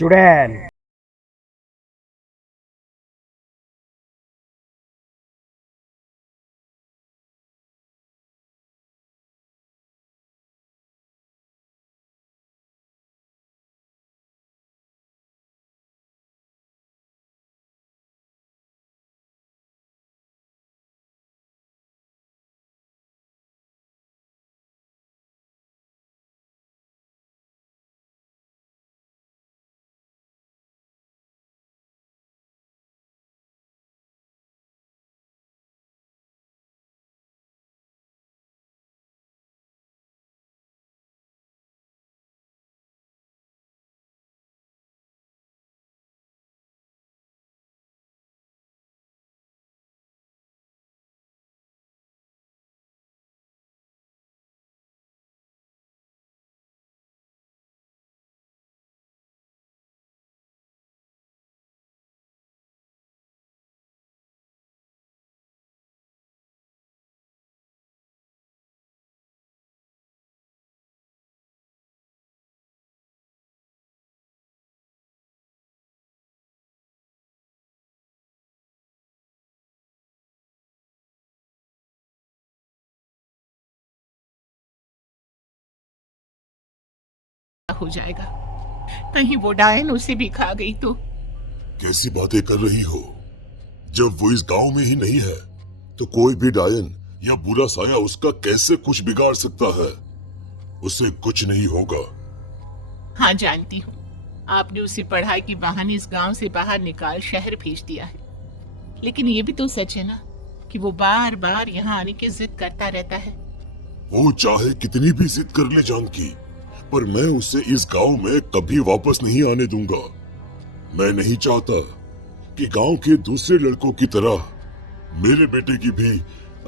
चुड़ैल। हो जाएगा। कहीं वो डायन उसे भी खा गई तो। कैसी बातें कर रही हो? जब वो इस गांव में ही नहीं है तो कोई भी डायन या बुरा साया उसका कैसे कुछ बिगाड़ सकता है? उसे कुछ नहीं होगा। हाँ, जानती हूँ। आपने उसे पढ़ाई के बहाने इस गांव से बाहर निकाल शहर भेज दिया है, लेकिन ये भी तो सच है ना कि वो बार बार यहाँ आने की जिद करता रहता है। वो चाहे कितनी भी जिद कर ले जानकी, पर मैं उसे इस गांव में कभी वापस नहीं आने दूंगा। मैं नहीं चाहता कि गांव के दूसरे लड़कों की तरह मेरे बेटे की भी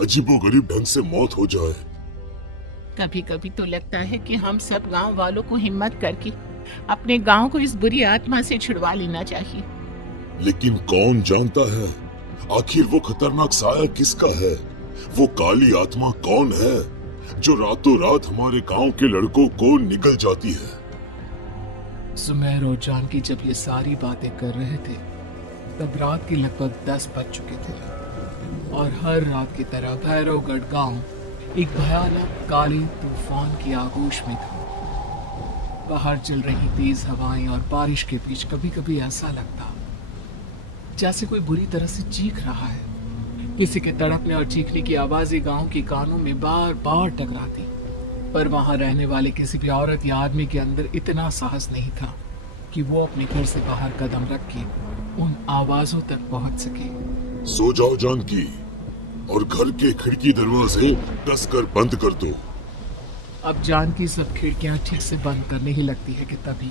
अजीबोगरीब ढंग से मौत हो जाए। कभी कभी तो लगता है कि हम सब गांव वालों को हिम्मत करके अपने गांव को इस बुरी आत्मा से छुड़वा लेना चाहिए। लेकिन कौन जानता है आखिर वो खतरनाक साया किसका है? वो काली आत्मा कौन है जो रातों रात हमारे गांव के लड़कों को निगल जाती है? सुमेर और जानकी जब ये सारी बातें कर रहे थे तब रात के लगभग 10 बज चुके थे और हर रात की तरह भैरवगढ़ गांव एक भयानक काले तूफान की आगोश में था। बाहर चल रही तेज हवाएं और बारिश के बीच कभी कभी ऐसा लगता जैसे कोई बुरी तरह से चीख रहा है। किसी के तड़पने और चीखने की आवाजें गांव के कानों में बार बार टकराती, पर वहां रहने वाले किसी भी औरत या आदमी के अंदर इतना साहस नहीं था कि वो अपने घर से बाहर कदम रख के उन आवाजों तक पहुंच सके। सो जाओ जानकी और घर के खिड़की दरवाजे कसकर बंद कर दो। अब जानकी सब खिड़कियां ठीक से बंद करने ही लगती है कि तभी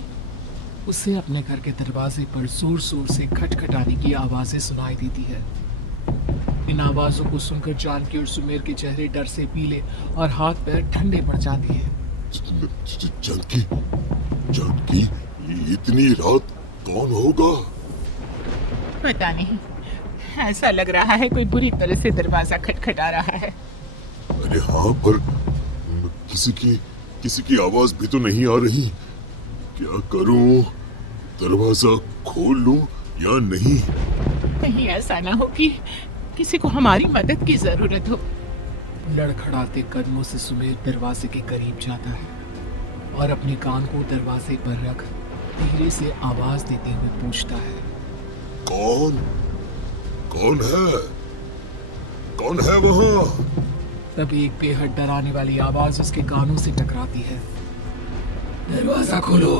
उसे अपने घर के दरवाजे पर जोर जोर से खटखटाने की आवाजें सुनाई देती है। इन आवाजों को सुनकर जानकी और सुमेर के चेहरे डर से पीले और हाथ पैर ठंडे पड़ जाते हैं। जानकी, जानकी, इतनी रात कौन होगा? पता नहीं, ऐसा लग रहा है कोई बुरी तरह से दरवाजा खटखटा रहा है। अरे हाँ, पर किसी की आवाज भी तो नहीं आ रही। क्या करूं? दरवाजा खोल लूं या नहीं? कहीं ऐसा ना हो कि किसी को हमारी मदद की जरूरत हो। लड़खड़ाते कदमों से सुमेर दरवाजे के करीब जाता है और अपने कान को दरवाजे पर रख धीरे से आवाज देते हुए पूछता है, कौन कौन है? कौन है वहां? तब एक बेहद डराने वाली आवाज उसके कानों से टकराती है, दरवाजा खोलो,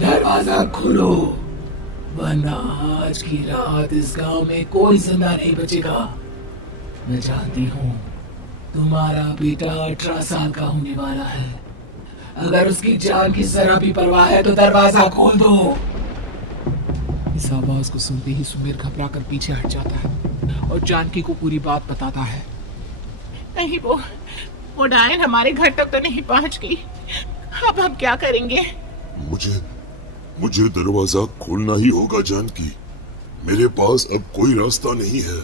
दरवाजा खोलो, वरना आज की रात इस गांव में कोई जिंदा नहीं बचेगा। मैं जानती हूँ तुम्हारा बेटा 18 साल का होने वाला है। अगर उसकी जान की जरा भी परवाह है तो दरवाजा खोल दो। इस आवाज को सुनते ही सुमेर घबरा कर पीछे हट जाता है और जानकी को पूरी बात बताता है। नहीं, वो डायन हमारे घर तक तो नहीं पहुंच गई। अब हम क्या करेंगे? मुझे दरवाजा खोलना ही होगा जानकी। मेरे पास अब कोई रास्ता नहीं है।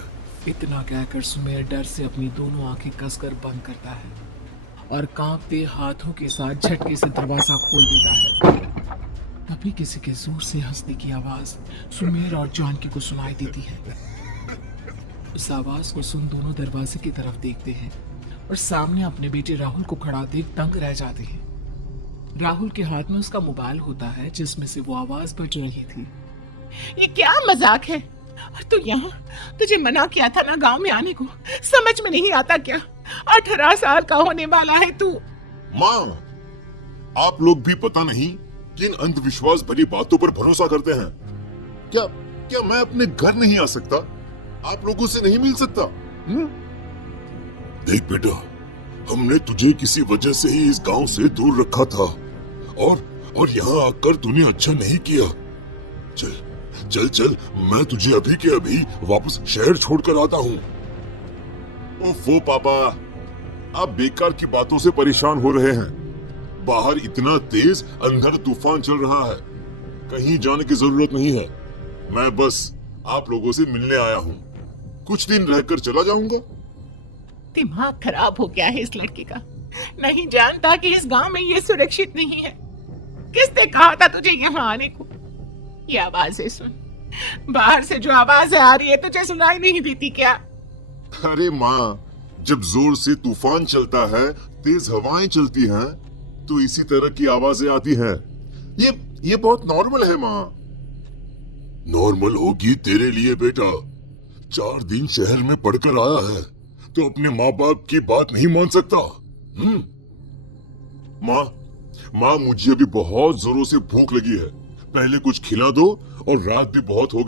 इतना कहकर सुमेर डर से अपनी दोनों आंखें कसकर बंद करता है और कांपते हाथों के साथ झटके से दरवाजा खोल देता है। तभी किसी के जोर से हंसने की आवाज सुमेर और जानकी को सुनाई देती है। उस आवाज को सुन दोनों दरवाजे की तरफ देखते हैं और सामने अपने बेटे राहुल को खड़ा देख दंग रह जाते हैं। राहुल के हाथ में उसका मोबाइल होता है जिसमें से वो आवाज बज रही थी। ये क्या मजाक है? और तू यहाँ, तुझे मना किया था ना गांव में आने को, समझ में नहीं आता क्या? 18 साल का होने वाला है तू। माँ, आप लोग भी पता नहीं किन अंधविश्वास भरी बातों पर भरोसा करते हैं। क्या क्या मैं अपने घर नहीं आ सकता? आप लोगों से नहीं मिल सकता? देख बेटा, हमने तुझे किसी वजह से ही इस गांव से दूर रखा था और यहाँ आकर तूने अच्छा नहीं किया। चल चल चल, मैं तुझे अभी के अभी वापस शहर छोड़कर आता हूँ। ओफो पापा, आप बेकार की बातों से परेशान हो रहे हैं। बाहर इतना तेज अंधड़ तूफान चल रहा है, कहीं जाने की जरूरत नहीं है। मैं बस आप लोगों से मिलने आया हूँ, कुछ दिन रहकर चला जाऊंगा। दिमाग खराब हो गया है इस लड़के का, नहीं जानता कि इस गांव में ये सुरक्षित नहीं है। किसने कहा था तुझे यहाँ आने को? ये आवाजें सुन, बाहर से जो आवाजें आ रही है तुझे सुनाई नहीं देती क्या? अरे माँ, जब जोर से तूफान चलता है, तेज हवाएं चलती हैं, तो इसी तरह की आवाजें आती हैं। ये बहुत नॉर्मल है माँ। नॉर्मल होगी तेरे लिए बेटा। 4 दिन शहर में पढ़कर आया है तो अपने माँ बाप की बात नहीं मान सकता। माँ, मुझे अभी बहुत जोरों से भूख लगी है, पहले कुछ खिला दो, और रात भी बहुत हो गई।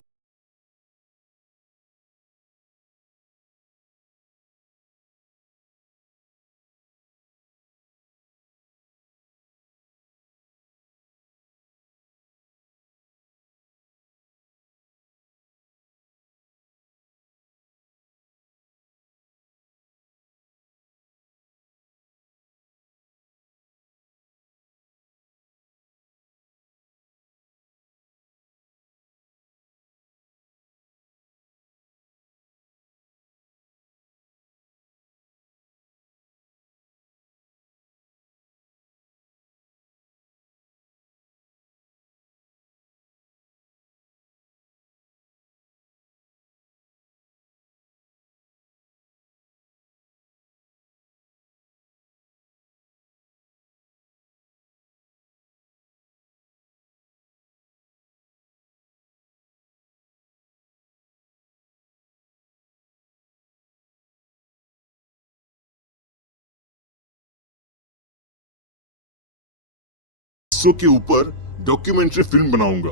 के ऊपर डॉक्यूमेंट्री फिल्म बनाऊंगा।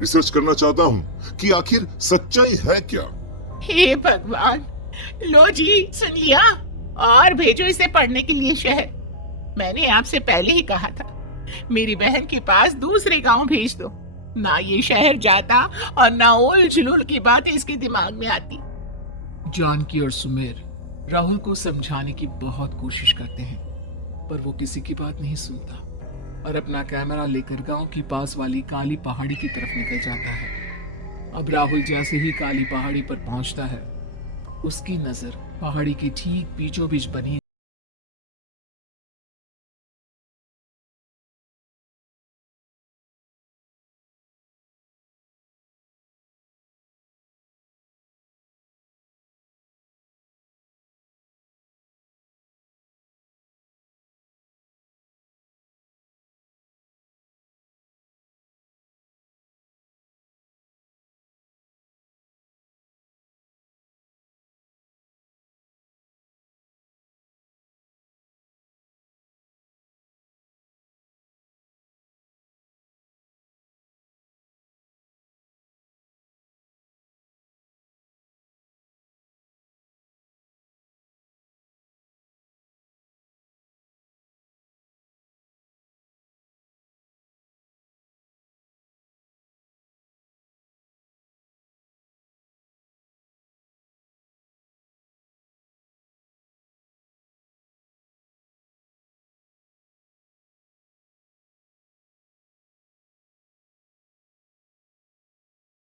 रिसर्च करना चाहता हूँ कि आखिर सच्चाई है क्या। हे भगवान, लो जी, सुन लिया, और भेजो इसे पढ़ने के लिए शहर। मैंने आपसे पहले ही कहा था, मेरी बहन के पास दूसरे गांव भेज दो। ना ये शहर जाता और ना उल जुलूल की बातें इसके दिमाग में आती। जानकी और सुमेर राहुल को समझाने की बहुत कोशिश करते हैं, पर वो किसी की बात नहीं सुनता और अपना कैमरा लेकर गांव की पास वाली काली पहाड़ी की तरफ निकल जाता है। अब राहुल जैसे ही काली पहाड़ी पर पहुंचता है, उसकी नजर पहाड़ी के ठीक बीचों बीच बनी